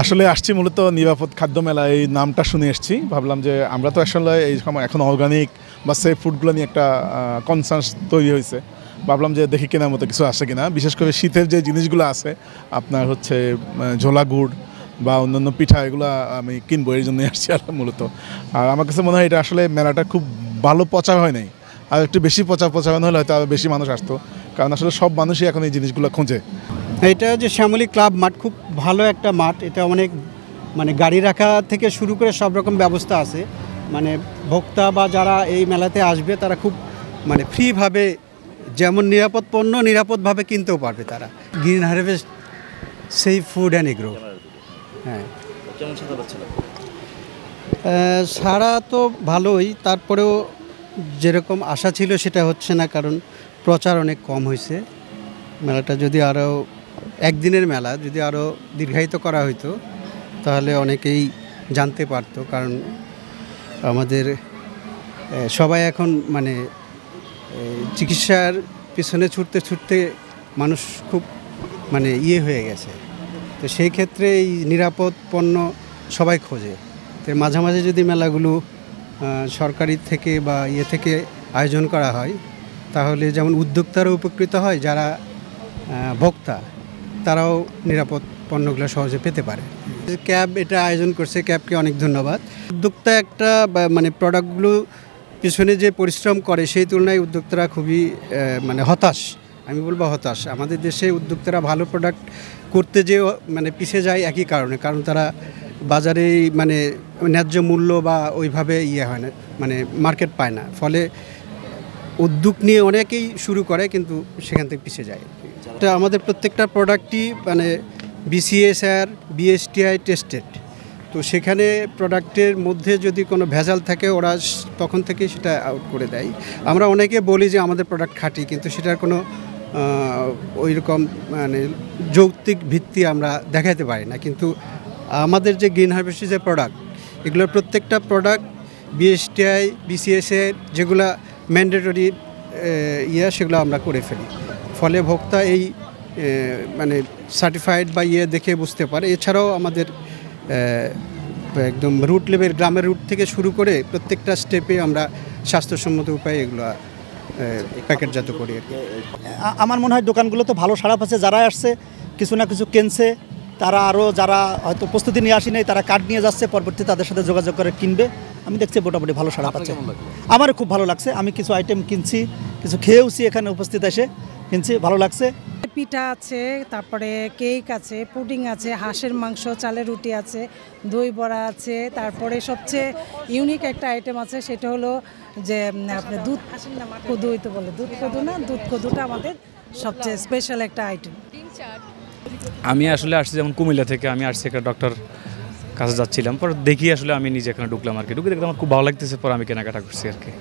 আসলে আসছি মূলত নিরাপদ খাদ্য মেলা, এই নামটা শুনে এসেছি। ভাবলাম যে আমরা তো আসলে এই সময় এখন অর্গানিক বা সেফ ফুডগুলো নিয়ে একটা কনসার্ন তৈরি হয়েছে। ভাবলাম যে দেখি কেনার মতো কিছু আসে কিনা, বিশেষ করে শীতের যে জিনিসগুলো আছে আপনার হচ্ছে ঝোলা গুড় বা অন্যান্য পিঠা, এগুলো আমি কিনবো, এই জন্যই আসছি আর মূলত। আর আমার কাছে মনে হয় এটা আসলে মেলাটা খুব ভালো প্রচার হয় নাই, আর একটু বেশি প্রচারণা হলে হয়তো আরও বেশি মানুষ আসতো, কারণ আসলে সব মানুষই এখন এই জিনিসগুলো খোঁজে। এটা যে শ্যামলী ক্লাব মাঠ খুব ভালো একটা মাঠ। এটা অনেক মানে গাড়ি রাখা থেকে শুরু করে সব রকম ব্যবস্থা আছে। মানে ভোক্তা বা যারা এই মেলাতে আসবে তারা খুব মানে ফ্রিভাবে, যেমন নিরাপদ পণ্য নিরাপদভাবে কিনতেও পারবে তারা। Green harvest safe food and agro. হ্যাঁ, সারা তো ভালোই, তারপরেও যেরকম আশা ছিল সেটা হচ্ছে না, কারণ প্রচার অনেক কম হয়েছে। মেলাটা যদি আরও একদিনের মেলা যদি আরও দীর্ঘায়িত করা হতো তাহলে অনেকেই জানতে পারতো, কারণ আমাদের সবাই এখন মানে চিকিৎসার পিছনে ছুটতে ছুটতে মানুষ খুব মানে হয়ে গেছে। তো সেই ক্ষেত্রে এই নিরাপদ পণ্য সবাই খোঁজে। তো মাঝে মাঝে যদি মেলাগুলো সরকারি থেকে বা থেকে আয়োজন করা হয় তাহলে যেমন উদ্যোক্তারা উপকৃত হয়, যারা ভোক্তা তারাও নিরাপদ পণ্যগুলো সহজে পেতে পারে। ক্যাব এটা আয়োজন করছে, ক্যাবকে অনেক ধন্যবাদ। উদ্যোক্তা একটা মানে প্রোডাক্টগুলো পিছনে যে পরিশ্রম করে সেই তুলনায় উদ্যোক্তারা খুবই মানে হতাশ, আমি বলবো হতাশ। আমাদের দেশে উদ্যোক্তারা ভালো প্রোডাক্ট করতে যে মানে পিছিয়ে যায় একই কারণে, কারণ তারা বাজারে মানে ন্যায্য মূল্য বা ওইভাবে হয় না, মানে মার্কেট পায় না। ফলে উদ্যোগ নিয়ে অনেকেই শুরু করে কিন্তু সেখান থেকে পিছিয়ে যায়। এটা আমাদের প্রত্যেকটা প্রোডাক্টই মানে BCSR BSTI টেস্টেড। তো সেখানে প্রোডাক্টের মধ্যে যদি কোনো ভেজাল থাকে ওরা তখন থেকে সেটা আউট করে দেয়। আমরা অনেকে বলি যে আমাদের প্রোডাক্ট খাঁটি, কিন্তু সেটার কোনো ওই রকম মানে যৌক্তিক ভিত্তি আমরা দেখাতে পারি না। কিন্তু আমাদের যে গ্রিন হারভেস্টের যে প্রোডাক্ট, এগুলোর প্রত্যেকটা প্রোডাক্ট BSTI BCSR যেগুলো ম্যান্ডেটরি সেগুলো আমরা করে ফেলি। ফলে ভোক্তা এই মানে সার্টিফাইড বা দেখে বুঝতে পারে। এছাড়াও আমাদের একদম রুট লেভেল, গ্রামের রুট থেকে শুরু করে প্রত্যেকটা স্টেপে আমরা স্বাস্থ্যসম্মত উপায়ে এগুলো প্যাকেটজাত করি আর কি। আমার মনে হয় দোকানগুলোতে ভালো সাড়া পাচ্ছে, যারা আসছে কিছু না কিছু কিনছে, তারা আরও যারা হয়তো প্রস্তুতি নিয়ে আসি নাই তারা কার্ড নিয়ে যাচ্ছে, পরবর্তীতে তাদের সাথে যোগাযোগ করে কিনবে। আমি দেখছি মোটামুটি ভালো সাড়া পাচ্ছে। আমার খুব ভালো লাগছে, আমি কিছু আইটেম কিনছি, কিছু খেয়েওছি, এখানে উপস্থিত এসে কিনছি, ভালো লাগছে। পিঠা আছে, তারপরে কেক আছে, পুডিং আছে, হাঁসের মাংস, চালের রুটি আছে, দই বড়া আছে। তারপরে সবচেয়ে ইউনিক একটা আইটেম আছে, সেটা হলো যে আপনার দুধ কদুই তো বলে, দুধ কদু না, দুধ কদুটা আমাদের সবচেয়ে স্পেশাল একটা আইটেম। আমি আসলে আসছি যেমন কুমিল্লা থেকে, আমি আসছি একটা ডক্টর কাছে যাচ্ছিলাম, পর দেখি আসলে আমি নিজে এখানে ঢুকলাম আর কি। ঢুকে দেখলাম আমার খুব ভালো লাগতেছে, পর আমি কেনাকাটা করছি আর কি।